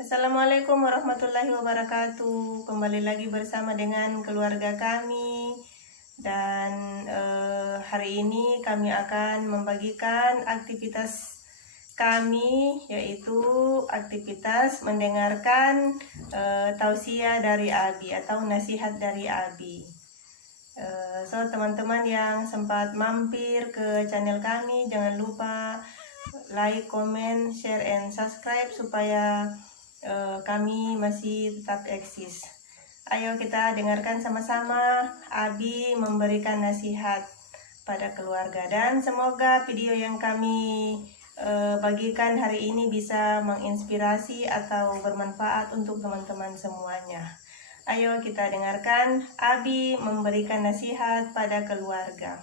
Assalamualaikum warahmatullahi wabarakatuh. Kembali lagi bersama dengan keluarga kami. Dan hari ini kami akan membagikan aktivitas kami, yaitu aktivitas mendengarkan tausiah dari Abi atau nasihat dari Abi. So teman-teman yang sempat mampir ke channel kami, jangan lupa like, comment, share, and subscribe supaya kami masih tetap eksis. Ayo kita dengarkan sama-sama Abi memberikan nasihat pada keluarga, dan semoga video yang kami bagikan hari ini bisa menginspirasi atau bermanfaat untuk teman-teman semuanya. Ayo kita dengarkan Abi memberikan nasihat pada keluarga.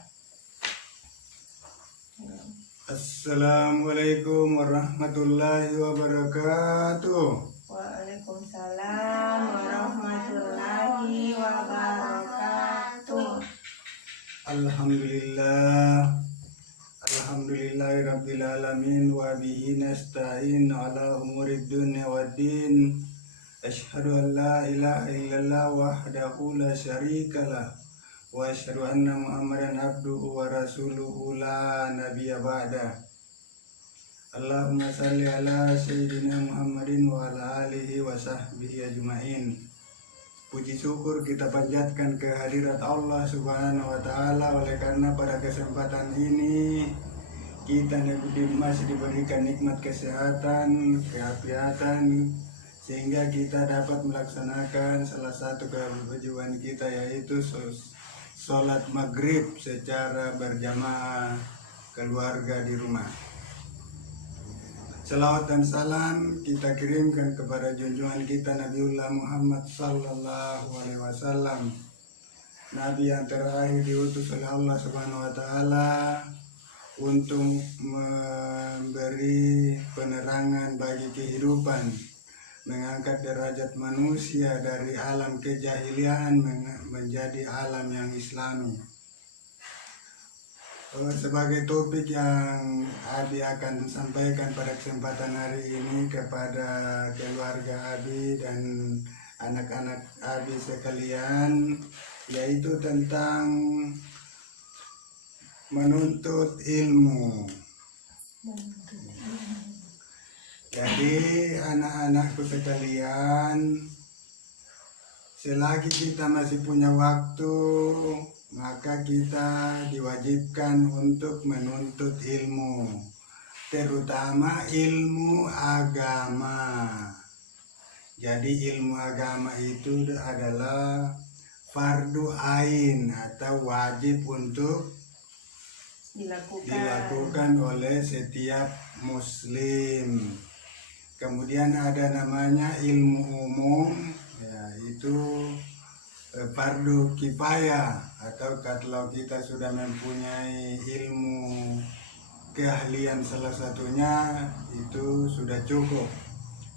Assalamualaikum warahmatullahi wabarakatuh. Waalaikumsalam warahmatullahi wabarakatuh. Alhamdulillahirabbil alamin wa bihi nasta'in ala umurid dunya waddin. Asyhadu an la ilaha illallah wahdahu la syarikalah wa asyhadu anna Muhammadan abduhu wa rasuluhu la nabiyya ba'da. Allahumma salli ala sayyidina Muhammadin wa ala alihi wa sahbihi ajma'in. Puji syukur kita panjatkan kehadirat Allah Subhanahu wa taala, oleh karena pada kesempatan ini kita masih diberikan nikmat kesehatan, keafiatan, sehingga kita dapat melaksanakan salah satu kewajiban kita, yaitu sholat maghrib secara berjamaah keluarga di rumah. Salawat dan salam kita kirimkan kepada junjungan kita Nabiullah Muhammad sallallahu alaihi wasallam, Nabi yang terakhir diutus oleh Allah Subhanahu wa taala untuk memberi penerangan bagi kehidupan, mengangkat derajat manusia dari alam kejahilian menjadi alam yang islami. Sebagai topik yang Abi akan sampaikan pada kesempatan hari ini kepada keluarga Abi dan anak-anak Abi sekalian, yaitu tentang menuntut ilmu. Jadi anak-anakku sekalian, selagi kita masih punya waktu, maka kita diwajibkan untuk menuntut ilmu, terutama ilmu agama. Jadi ilmu agama itu adalah fardu ain atau wajib untuk dilakukan oleh setiap muslim. Kemudian ada namanya ilmu umum, yaitu fardu kifayah, atau kalau kita sudah mempunyai ilmu keahlian salah satunya itu sudah cukup.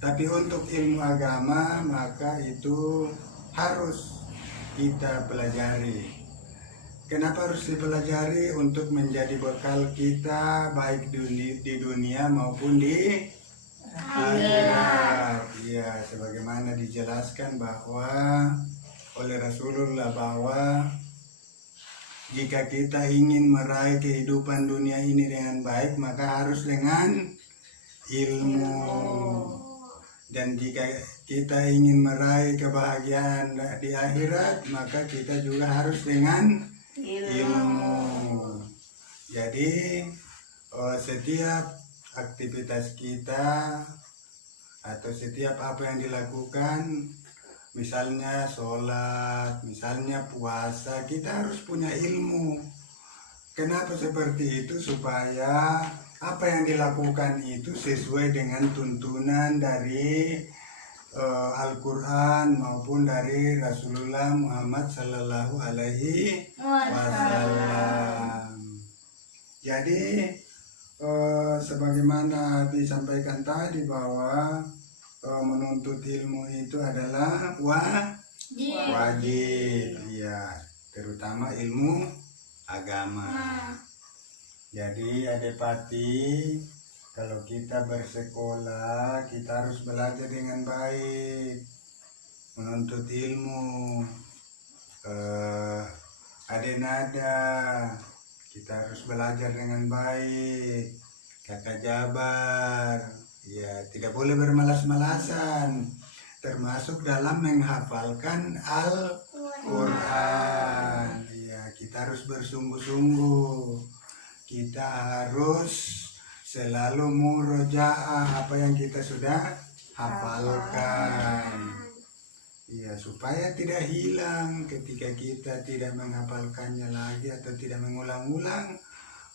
Tapi untuk ilmu agama maka itu harus kita pelajari. Kenapa harus dipelajari? Untuk menjadi bekal kita baik di dunia maupun di akhirat. Ya, sebagaimana dijelaskan bahwa oleh Rasulullah bahwa jika kita ingin meraih kehidupan dunia ini dengan baik, maka harus dengan ilmu. Dan jika kita ingin meraih kebahagiaan di akhirat, maka kita juga harus dengan ilmu. Jadi setiap aktivitas kita atau setiap apa yang dilakukan, misalnya sholat, misalnya puasa, kita harus punya ilmu. Kenapa seperti itu? Supaya apa yang dilakukan itu sesuai dengan tuntunan dari Al-Quran maupun dari Rasulullah Muhammad Sallallahu Alaihi Wasallam. Jadi sebagaimana disampaikan tadi bahwa menuntut ilmu itu adalah wajib, ya, terutama ilmu agama. Jadi adepati kalau kita bersekolah, kita harus belajar dengan baik, menuntut ilmu. Ada nada, kita harus belajar dengan baik. Kata jabar, ya tidak boleh bermalas-malasan, termasuk dalam menghafalkan Al-Quran. Ya, kita harus bersungguh-sungguh, kita harus selalu murojaah apa yang kita sudah hafalkan. Ya, supaya tidak hilang ketika kita tidak menghafalkannya lagi atau tidak mengulang-ulang,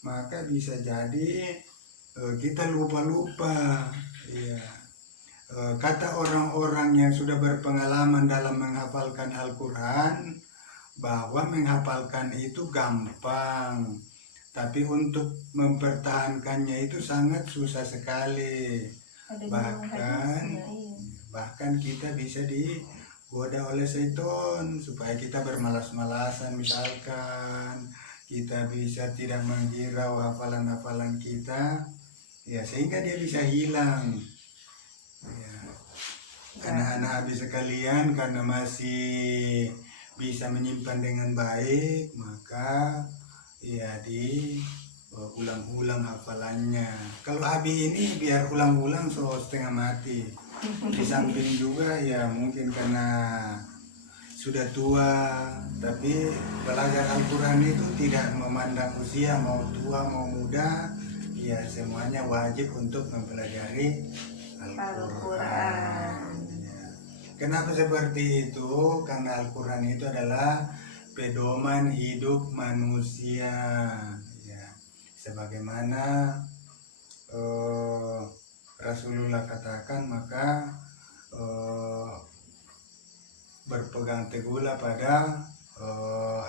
maka bisa jadi kita lupa-lupa. Ya. Kata orang-orang yang sudah berpengalaman dalam menghafalkan Al-Quran, bahwa menghafalkan itu gampang, tapi untuk mempertahankannya itu sangat susah sekali. Bahkan kita bisa digoda oleh setan supaya kita bermalas-malasan, misalkan kita bisa tidak menghirau hafalan-hafalan kita, ya, sehingga dia bisa hilang. Ya. Anak-anak habis sekalian, karena masih bisa menyimpan dengan baik, maka ya ulang-ulang hafalannya. Kalau Abi ini biar ulang-ulang setengah mati. Di samping juga ya mungkin karena sudah tua, tapi belajar Al-Quran itu tidak memandang usia, mau tua mau muda, ya semuanya wajib untuk mempelajari Al-Quran. Ya. Kenapa seperti itu? Karena Al-Quran itu adalah pedoman hidup manusia, ya. Sebagaimana Rasulullah katakan, maka berpegang teguhlah pada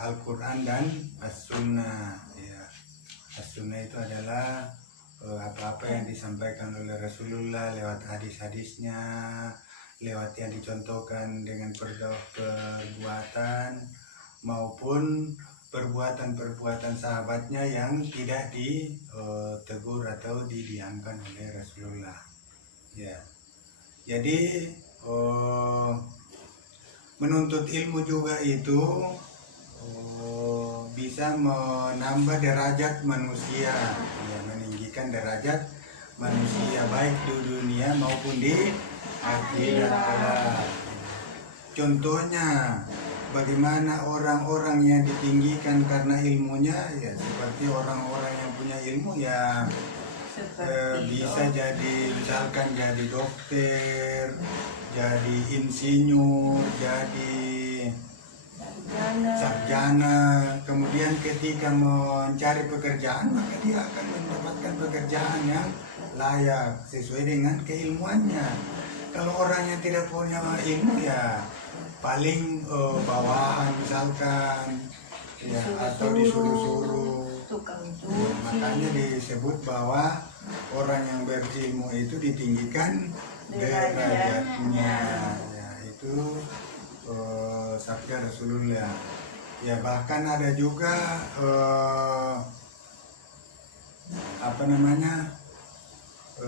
Al-Quran dan As-Sunnah. Ya. As-Sunnah itu adalah apa-apa yang disampaikan oleh Rasulullah lewat hadis-hadisnya, lewat yang dicontohkan dengan perbuatan maupun perbuatan-perbuatan sahabatnya yang tidak ditegur atau didiamkan oleh Rasulullah. Ya. Jadi menuntut ilmu juga itu bisa menambah derajat manusia, ya, meninggikan derajat manusia baik di dunia maupun di akhirat. Contohnya bagaimana orang-orang yang ditinggikan karena ilmunya, ya seperti orang-orang yang punya ilmu, ya bisa jadi misalkan jadi dokter, jadi insinyur, jadi sarjana. Kemudian ketika mencari pekerjaan, maka dia akan mendapatkan pekerjaan yang layak sesuai dengan keilmuannya. Kalau orang yang tidak punya ilmu, ya paling bawahan misalkan, ya, atau disuruh-suruh. Makanya disebut bahwa orang yang berilmu itu ditinggikan derajatnya. Ya, itu sabda Rasulullah. Ya, bahkan ada juga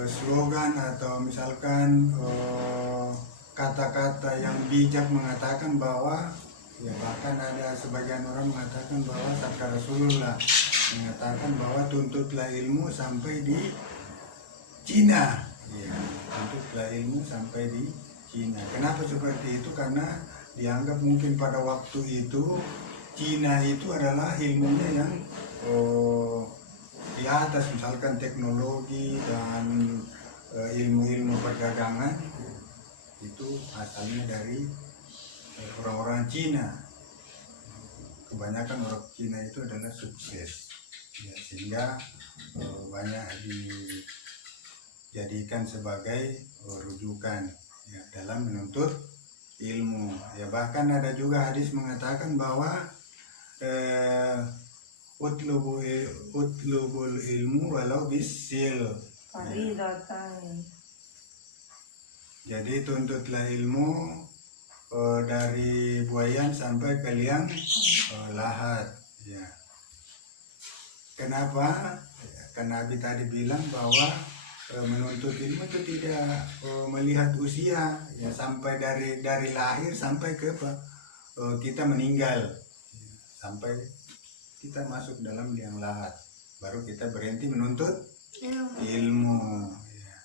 slogan atau misalkan kata-kata yang bijak mengatakan bahwa, ya bahkan ada sebagian orang mengatakan bahwa sabda Rasulullah mengatakan bahwa tuntutlah ilmu sampai di Cina. Ya, tuntutlah ilmu sampai di Cina. Kenapa seperti itu? Karena dianggap mungkin pada waktu itu Cina itu adalah ilmunya yang di atas, misalkan teknologi dan ilmu-ilmu perdagangan itu asalnya dari orang-orang Cina. Kebanyakan orang Cina itu adalah sukses, ya, sehingga banyak dijadikan sebagai rujukan, ya, dalam menuntut ilmu. Ya, bahkan ada juga hadis mengatakan bahwa utlubul ilmu walau bisil. Jadi tuntutlah ilmu dari buayan sampai ke liang lahat. Ya. Kenapa? Karena Nabi tadi bilang bahwa menuntut ilmu itu tidak melihat usia, ya sampai dari lahir sampai ke kita meninggal, sampai kita masuk dalam liang lahat, baru kita berhenti menuntut ilmu. Ya.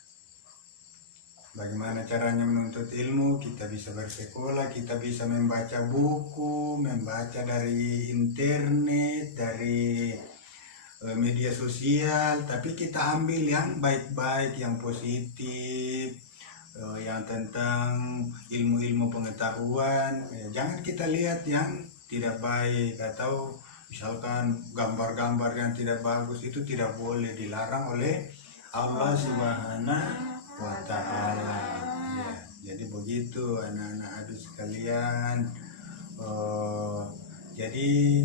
Bagaimana caranya menuntut ilmu? Kita bisa bersekolah, kita bisa membaca buku, membaca dari internet, dari media sosial, tapi kita ambil yang baik-baik, yang positif, yang tentang ilmu-ilmu pengetahuan. Jangan kita lihat yang tidak baik, atau misalkan gambar-gambar yang tidak bagus, itu tidak boleh, dilarang oleh Allah Subhanahu wa Ta'ala. Ya, jadi begitu anak-anak Abi sekalian. Jadi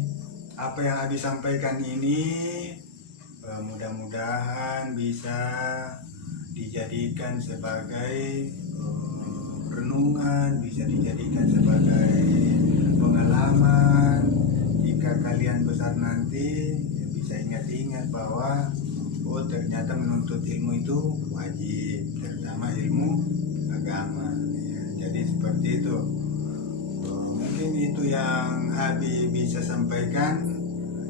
apa yang Abi sampaikan ini mudah-mudahan bisa dijadikan sebagai renungan, bisa dijadikan sebagai pengalaman. Jika kalian besar nanti, ya bisa ingat-ingat bahwa ternyata menuntut ilmu itu wajib, terutama ilmu agama. Ya, jadi seperti itu. Mungkin itu yang Abi bisa sampaikan.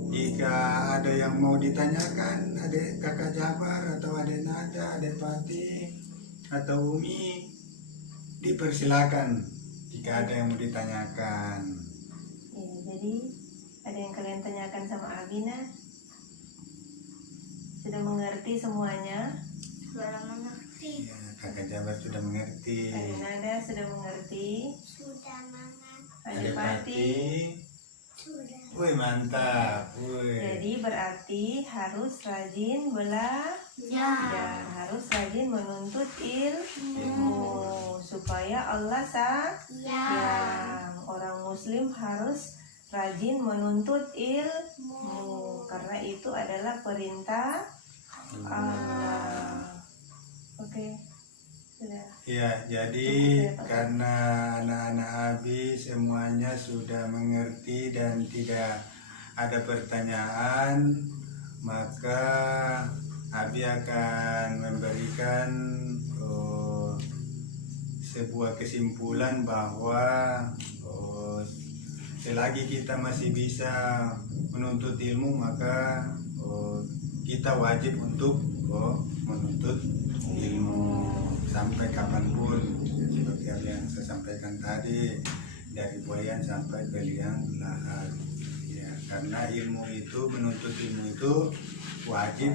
Jika ada yang mau ditanyakan, Adek Kakak Jabar atau Adek Nada, Adek Pati atau Umi, dipersilakan jika ada yang mau ditanyakan. Ya, jadi ada yang kalian tanyakan sama Abina? Sudah mengerti semuanya? Sudah mengerti. Ya, Kakak Jabar sudah mengerti. Adek Nada sudah mengerti? Sudah mengerti. Adek Adek Pati? Sudah. Wih, mantap. Wih. Jadi berarti harus rajin belajar, harus rajin menuntut ilmu supaya Allah sayang. Orang Muslim harus rajin menuntut ilmu karena itu adalah perintah Allah. Oke, sudah. Ya, jadi karena anak-anak Abi semuanya sudah mengerti dan tidak ada pertanyaan, maka Abi akan memberikan sebuah kesimpulan bahwa selagi kita masih bisa menuntut ilmu, maka kita wajib untuk menuntut ilmu sampai kapanpun. Seperti yang saya sampaikan tadi, dari buayan sampai ke liang lahat. Ya, karena ilmu itu, menuntut ilmu itu wajib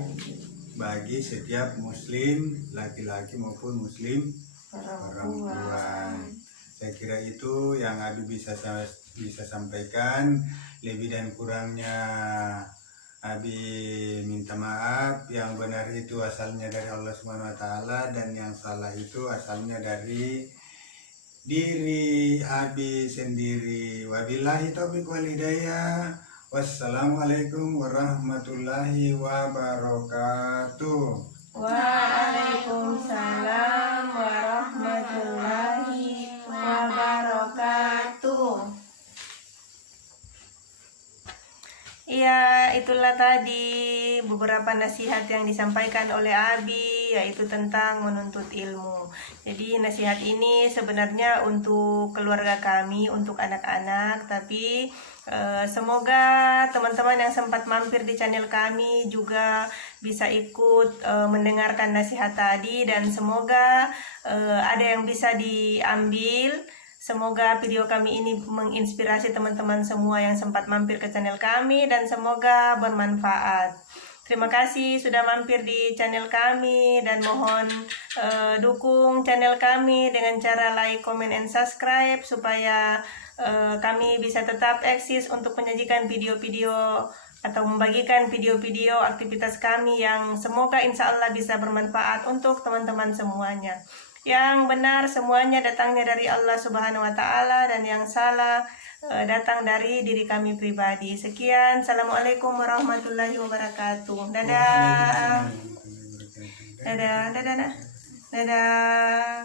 bagi setiap muslim, laki-laki maupun muslim perempuan. Saya kira itu yang Abi bisa sampaikan. Lebih dan kurangnya Abi minta maaf. Yang benar itu asalnya dari Allah Subhanahu wa Ta'ala, dan yang salah itu asalnya dari diri Abi sendiri. Wabillahi taufiq wal hidayah. Wassalamualaikum warahmatullahi wabarakatuh. Waalaikumsalam warahmatullahi wabarakatuh. Ya, itulah tadi beberapa nasihat yang disampaikan oleh Abi, yaitu tentang menuntut ilmu. Jadi nasihat ini sebenarnya untuk keluarga kami, untuk anak-anak, tapi semoga teman-teman yang sempat mampir di channel kami juga bisa ikut mendengarkan nasihat tadi, dan semoga ada yang bisa diambil. Semoga video kami ini menginspirasi teman-teman semua yang sempat mampir ke channel kami, dan semoga bermanfaat. Terima kasih sudah mampir di channel kami, dan mohon dukung channel kami dengan cara like, comment, and subscribe supaya kami bisa tetap eksis untuk menyajikan video-video atau membagikan video-video aktivitas kami yang semoga insya Allah bisa bermanfaat untuk teman-teman semuanya. Yang benar semuanya datangnya dari Allah Subhanahu wa Ta'ala, dan yang salah datang dari diri kami pribadi. Sekian, Assalamualaikum warahmatullahi wabarakatuh. Dadah. Dadah, dadah, dadah. Dadah.